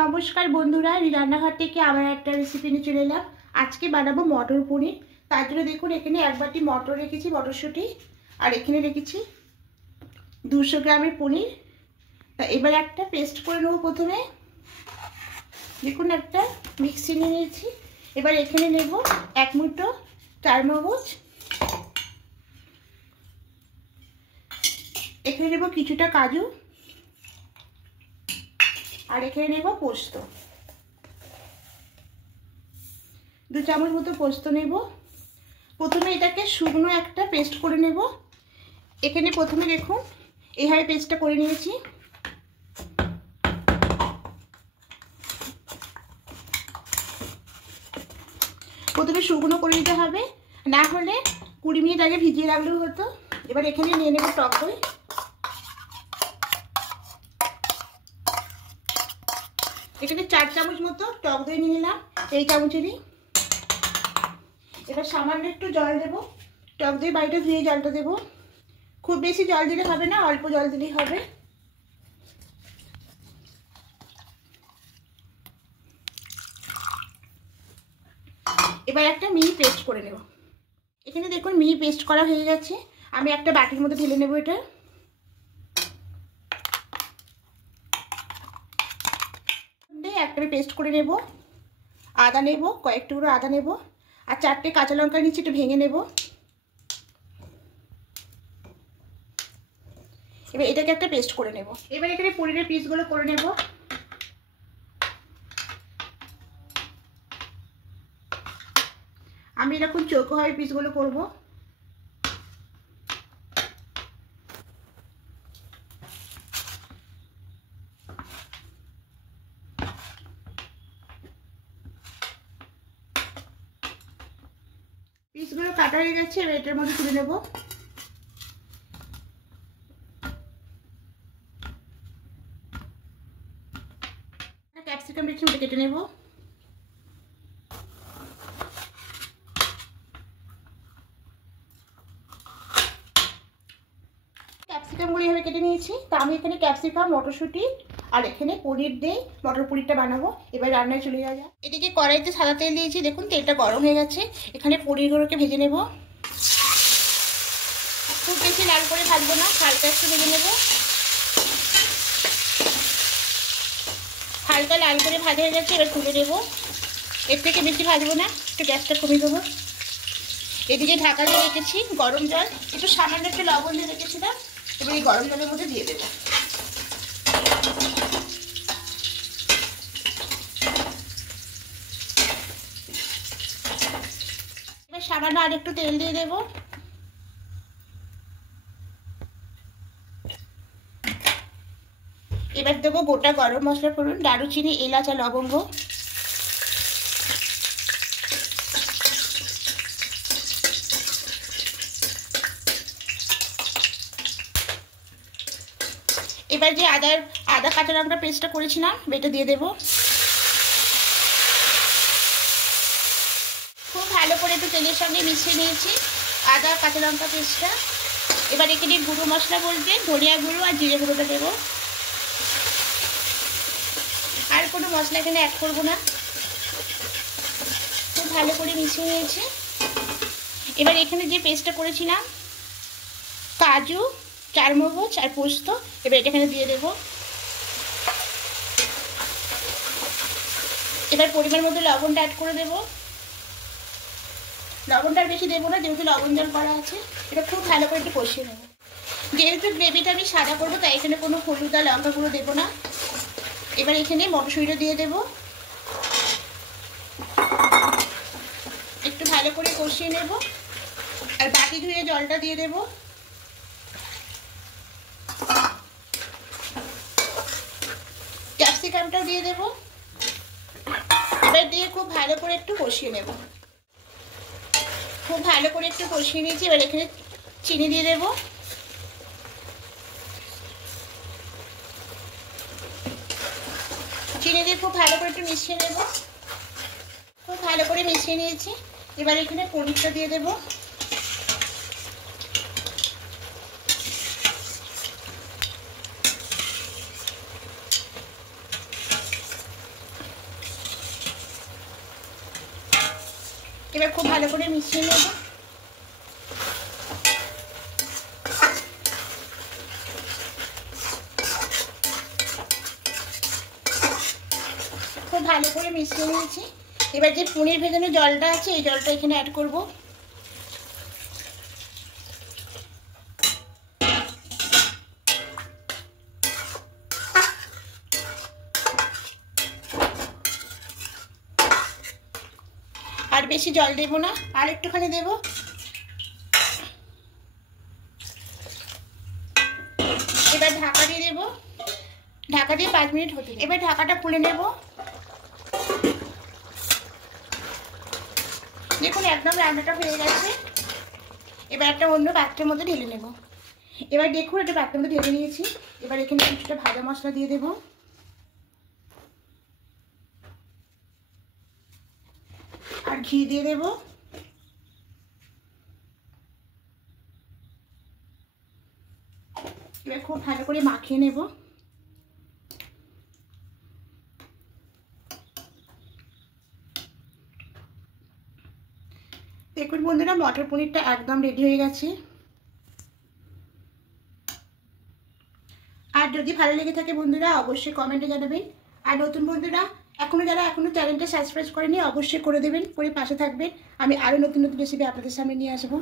নমস্কার বন্ধুরা, রান্নাঘর থেকে আবার একটা রেসিপি নিয়ে চলে এলাম। আজকে বানাবো মটর পনির। তার জন্য দেখুন এখানে এক বাটি মটর রেখেছি, মটরশুঁটি, আর এখানে রেখেছি 200 গ্রামের পনির। তা এবার একটা পেস্ট করে নেবো। প্রথমে দেখুন একটা মিক্সি নিয়ে নিয়েছি। এবার এখানে নেব 1 মুঠো চারমগজ, এখানে নেব কিছুটা কাজু, আর এখানে নেব পোস্ত, 2 চামচ মতো পোস্ত নেব। প্রথমে এটাকে শুকনো একটা পেস্ট করে নেব। এখানে প্রথমে দেখুন এইভাবে পেস্টটা করে নিয়েছি। প্রথমে শুকনো করে নিতে হবে, না হলে 20 মিনিট আগে ভিজিয়ে রাখলেও হতো। এবার এখানে নিয়ে নেব টক দই। এখানে 4 চামচ মতো টক দই নিয়ে নিলাম, এই চামচেরই। এবার সামান্য একটু জল দেব। টক দই বাড়িটা ধুয়ে জলটা দেব। খুব বেশি জল দিলে হবে না, অল্প জল দিলেই হবে। এবার একটা মিহি পেস্ট করে নেব। এখানে দেখুন মিহি পেস্ট করা হয়ে গেছে। আমি একটা বাটির মধ্যে ঢেলে নেব এটা। একটা পেস্ট করে নেব। আদা নেব, কয়েক টুকরো আদা নেব, আর 4টে কাঁচা লঙ্কা নিচে একটু ভেঙে নেব। এবার এটাকে একটা পেস্ট করে নেব। এবার এখানে পনিরের পিসগুলো করে নেব। আমি এরকম চৌকোভাবে পিসগুলো করব। পিসগুলো কাটা হয়ে গেছে, এবার এটার মধ্যে তুলে নেব। ক্যাপসিকাম একটু কেটে নেব। ক্যাপসিকামগুলো এভাবে কেটে নিয়েছি। তা আমি এখানে ক্যাপসিকাম, মটরশুঁটি আর এখানে পনির দিয়ে মটর পনিরটা বানাবো। এবার রান্নায় চলে যাওয়া যায়। এদিকে কড়াইতে সাদা তেল দিয়েছি, দেখুন তেলটা গরম হয়ে গেছে। এখানে পনিরগুলোকে ভেজে নেব। খুব বেশি লাল করে ভাজবো না, হালকা একটু ভেজে নেব। হালকা লাল করে ভাজা হয়ে গেছে, এবার তুলে নেব। এর থেকে বেশি ভাজবো না, একটু গ্যাসটা কমিয়ে দেবো। এদিকে ঢাকা দিয়ে রেখেছি গরম জল, একটু সামান্য একটু লবণ দিয়ে রেখেছিলাম। এবার এই গরম জলের মধ্যে দিয়ে দেবো। এবার সামান্য আর একটু তেল দিয়ে দেবো। এবার দেবো গোটা গরম মশলা ফোড়ন, দারুচিনি, এলাচ আর লবঙ্গ। এবার যে আদা কাঁচা লঙ্কা পেস্টটা করেছিলাম এটা দিয়ে দেবো। খুব ভালো করে একটু তেলের সঙ্গে মিশিয়ে নিয়েছি আদা কাঁচা লঙ্কা পেস্টটা। এবার এখানে গুঁড়ো মশলা বলতে ধনিয়া গুঁড়ো আর জিরে গুঁড়োটা দেবো। আর কোনো মশলা এখানে অ্যাড করবো না। খুব ভালো করে মিশিয়ে নিয়েছি। এবার এখানে যে পেস্টটা করেছিলাম কাজু, চারমগজ আর পোস্ত, এবার এটা এখানে দিয়ে দেবো। এবার পরিমাণ মতো লবণটা অ্যাড করে দেবো। লবণটা আর বেশি দেবো না, যেহেতু লবণ জল করা আছে। এটা খুব ভালো করে একটু কষিয়ে নেবো। যেহেতু গ্রেভিটা আমি সাদা করবো, তাই এখানে কোনো হলুদ আর লঙ্কা গুঁড়ো দেবো না। এবার এখানে মটরশুঁটিটা দিয়ে দেবো। একটু ভালো করে কষিয়ে নেব। আর বাটি ধুয়ে জলটা দিয়ে দেবো। ক্যাপসিকামটাও দিয়ে দেবো। এবার দিয়ে খুব ভালো করে একটু কষিয়ে নেব। খুব ভালো করে একটু কষিয়ে নিয়েছি। এবার এখানে চিনি দিয়ে দেবো। চিনি দিয়ে খুব ভালো করে একটু মিশিয়ে নেব। খুব ভালো করে মিশিয়ে নিয়েছি। এবার এখানে পনিরটা দিয়ে দেবো। এবার খুব ভালো করে মিশিয়ে নেব। খুব ভালো করে মিশিয়ে নিয়েছি। এবার যে পনির ভেজানো জলটা আছে এই জলটা এখানে অ্যাড করব। আর বেশি জল দেব না, আর একটুখানি দেব। এবার ঢাকা দিয়ে দেব, ঢাকা দিয়ে 5 মিনিট হতে। এবার ঢাকাটা খুলে নেব। দেখুন একদম রান্নাটা হয়ে গেছে। এবার একটা অন্য পাত্রের মধ্যে ঢেলে নেব। এবার দেখুন একটা পাত্রের মধ্যে ঢেলে নিয়েছি। এবার এখানে কিছুটা ভাজা মশলা দিয়ে দেব, আর ঘি দিয়ে দেব। এবার খুব ভালো করে মাখিয়ে নেব। দেখুন বন্ধুরা মটর পনিরটা একদম রেডি হয়ে গেছে। আর যদি ভালো লেগে থাকে বন্ধুরা অবশ্যই কমেন্টে জানাবেন। আর নতুন বন্ধুরা যারা এখনো চ্যানেলটা সাবস্ক্রাইব করেনি অবশ্যই করে দেবেন, করে পাশে থাকবেন। আমি আরও নতুন নতুন রেসিপি আপনাদের সামনে নিয়ে আসবো।